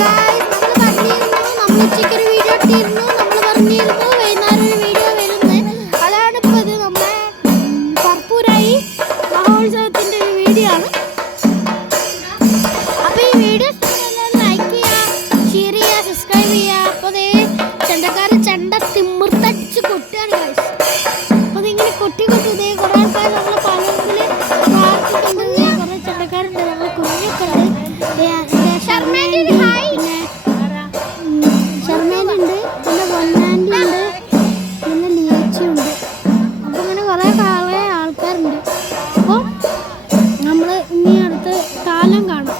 നമ്മൾ ശർമ്മേനുണ്ട് പിന്നെ പൊന്നാന്റെ ഉണ്ട് പിന്നെ ലിയച്ചി ഉണ്ട് അപ്പോൾ അങ്ങനെ കുറേ കുറേ ആൾക്കാരുണ്ട്. അപ്പോൾ നമ്മൾ ഇനി അടുത്ത് കാലം കാണാം.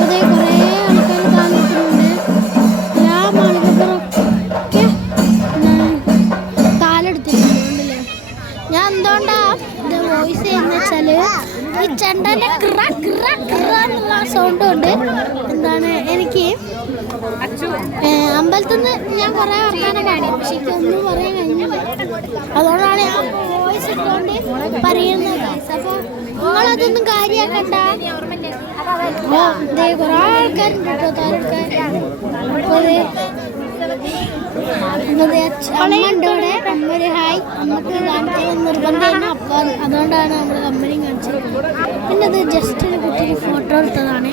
അതേ കുറേ ആൾക്കാർ താമസിക്കുന്നുണ്ട് എല്ലാ മാളികപ്പുറമൊക്കെ താലെടുത്തിട്ടുണ്ടല്ലേ ഞാൻ എന്തുകൊണ്ടാ ഇത് വോയിസ് ചെയ്യുന്ന വെച്ചാൽ ഈ ചെണ്ടന്റെ ക്ര ക്ര ക്ര എന്നുള്ള സൗണ്ട് കൊണ്ട് എന്താണ് എനിക്ക് അമ്പലത്തിൽ നിന്ന് ഞാൻ കുറേ വർത്താനം കാണി പക്ഷെ എനിക്ക് ഒന്നും പറയാൻ കഴിഞ്ഞില്ല. അതുകൊണ്ടാണ് ഞാൻ വോയിസ് ഇട്ടുകൊണ്ട് പറയുന്നത്. അപ്പൊ അപ്പോൾ നിങ്ങളതൊന്നും കാര്യമാക്കണ്ട ഓ ദേ കുറേ കേട്ടോ താരെടുക്കാൻ അപ്പോൾ ദേ അപ്പോൾ ദേ അമ്മ ഉണ്ട് ഇവിടെ. അമ്മ ഒരു ഹായ്. അമ്മയ്ക്ക് കാണിക്കാൻ നിർബന്ധമാണ് അപ്പോൾ അതുകൊണ്ടാണ് നമ്മൾ കമ്പനിയും കാണിച്ചത്. പിന്നെ അത് ജസ്റ്റ് ഒരു കുട്ടിയുടെ ഫോട്ടോ എടുത്തതാണ്.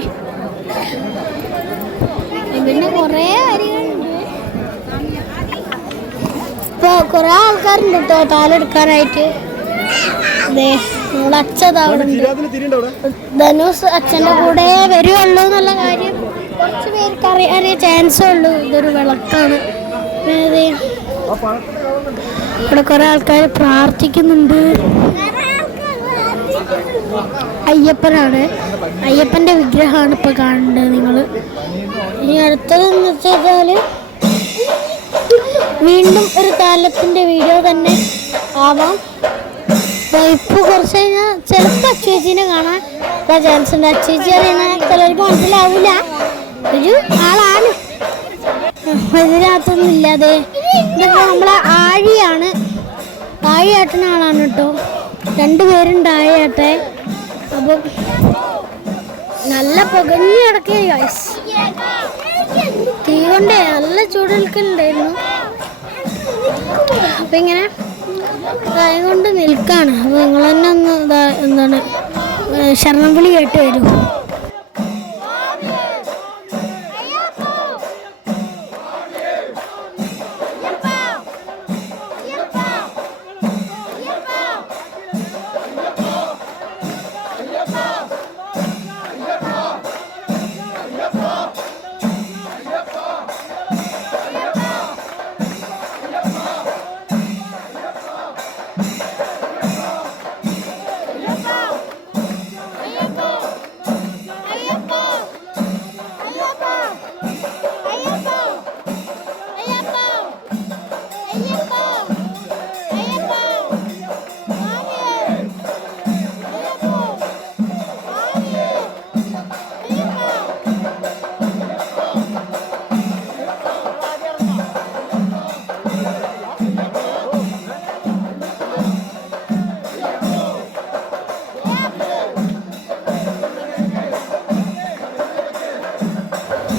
പിന്നെ കുറേ വരികളുണ്ട് ഇപ്പോൾ കുറേ ആൾക്കാരുണ്ട് കേട്ടോ താലെടുക്കാനായിട്ട് ദേ നമ്മുടെ അച്ഛൻ അവിടെ ധനുസ് അച്ഛന്റെ കൂടെ വരുവുള്ളൂ എന്നുള്ള കാര്യം കുറച്ച് പേർക്ക് അറിയാനേ ചാൻസ് ഉള്ളൂ. ഇതൊരു വിളക്കാണ്. ഇവിടെ കുറേ ആൾക്കാർ പ്രാർത്ഥിക്കുന്നുണ്ട്. അയ്യപ്പനാണ്. അയ്യപ്പന്റെ വിഗ്രഹമാണ് ഇപ്പോൾ കാണേണ്ടത് നിങ്ങൾ ഇനി അടുത്തതെന്ന് വെച്ചാൽ വീണ്ടും ഒരു താലത്തിന്റെ വീഡിയോ തന്നെ ആവാം. അപ്പോൾ ഇപ്പോൾ കുറച്ച് കഴിഞ്ഞാൽ ചിലപ്പോൾ അച്ചുചേച്ചീനെ കാണാൻ ചാൻസ് ഉണ്ട്. അച്ചുചേച്ചി അറിയണ ചിലർക്ക് മനസ്സിലാവില്ല. ഒരു ആളാണ്. ഇതിനകത്തൊന്നും ഇല്ലാതെ. ഇതിപ്പോൾ നമ്മളെ ആഴിയാണ്. ആഴിയാട്ടുന്ന ആളാണ് കേട്ടോ. രണ്ടുപേരുണ്ട് താഴെയാട്ടെ അപ്പോൾ നല്ല പുകഞ്ഞു കിടക്കുക ഗൈസ് തീ കൊണ്ടേ നല്ല ചൂട് നിൽക്കുന്നുണ്ടായിരുന്നു അപ്പം ഇങ്ങനെ കൈ കൊണ്ട് നിൽക്കാണ്. അപ്പോൾ നിങ്ങൾ തന്നെ ഒന്ന് എന്താണ് ശരണം വിളി കേട്ട്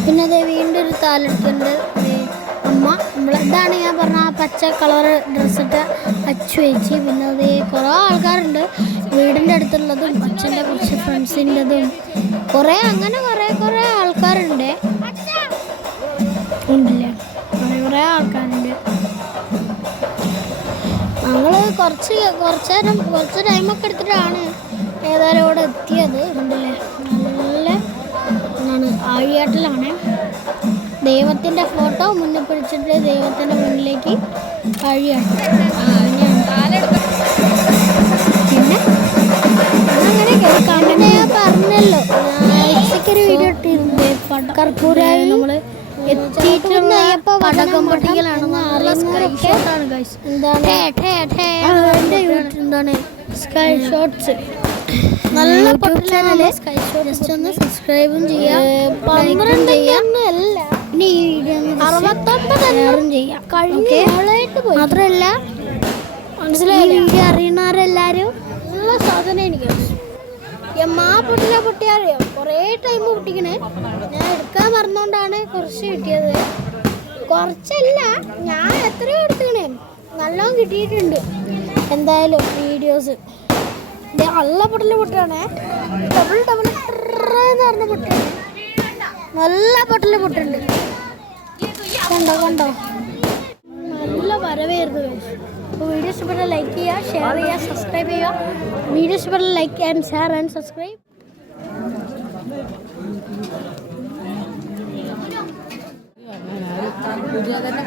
പിന്നെ അത് വീണ്ടും ഒരു താലെടുത്തുണ്ട് അമ്മ നമ്മളെ ഇതാണ് ഞാൻ പറഞ്ഞ ആ പച്ച കളർ ഡ്രസ്സിട്ട അച്ചു വെച്ച്. പിന്നെ അത് കുറേ ആൾക്കാരുണ്ട്. വീടിന്റെ അടുത്തുള്ളതും അച്ഛന്റെ കുറച്ച് ഫ്രണ്ട്സിന്റെതും. കുറേ അങ്ങനെ കുറേ കുറേ ആൾക്കാരുണ്ട്. ഉണ്ടല്ലേ? കുറേ കുറേ ആൾക്കാരുണ്ട്. ഞങ്ങൾ കുറച്ച് കുറച്ച് നേരം കുറച്ച് ടൈമൊക്കെ എടുത്തിട്ടാണ് ഏതായാലും ഇവിടെ എത്തിയത്. ദൈവത്തിന്റെ ഫോട്ടോ മുന്നിൽ പിടിച്ചിട്ട് ദൈവത്തിന്റെ മുന്നിലേക്ക് അങ്ങനെയാണ്. പിന്നെ? അങ്ങനെ പറഞ്ഞല്ലോ. ഒരു വീഡിയോ ഇട്ടിരുന്നു. കർപ്പൂരായി നമ്മൾ എത്തിയിട്ടുള്ള പടക്കം എന്താണ്? സ്കൈ ഷോട്ട്സ് നല്ല ജസ്റ്റ് ഒന്ന് സബ്സ്ക്രൈബും ചെയ്യാം. പന്ത്രണ്ട് അല്ല അറുപത്തൊമ്പത് മാത്രമല്ല മനസ്സിലായി വീഡിയോ അറിയണവരെല്ലാരും നല്ല സാധനം എനിക്ക്. എമ്മാ പൊട്ടില്ല പൊട്ടിയാറിയോ കുറേ ടൈം പൊട്ടിക്കണേ. ഞാൻ എടുക്കാൻ പറഞ്ഞോണ്ടാണ് കുറച്ച് കിട്ടിയത്. കുറച്ചല്ല ഞാൻ എത്രയോ എടുത്തിക്കണേ. നല്ലോണം കിട്ടിയിട്ടുണ്ട്. എന്തായാലും വീഡിയോസ് ഇത് നല്ല പൊട്ടല പൊട്ടാണേ ഡബിൾ ഡബിൾ എന്ന് പറഞ്ഞ പൊട്ടാണ് നല്ല പൊട്ടൽ പൊട്ടുണ്ട്. കണ്ടോ കണ്ടോ? നല്ല വരവായിരുന്നു അപ്പോൾ വീഡിയോ ഇഷ്ടപ്പെട്ട ലൈക്ക് ചെയ്യുക ഷെയർ ചെയ്യുക സബ്സ്ക്രൈബ് ചെയ്യുക. വീഡിയോ ഇഷ്ടപ്പെട്ട like and share and subscribe പുതിയ തന്നെ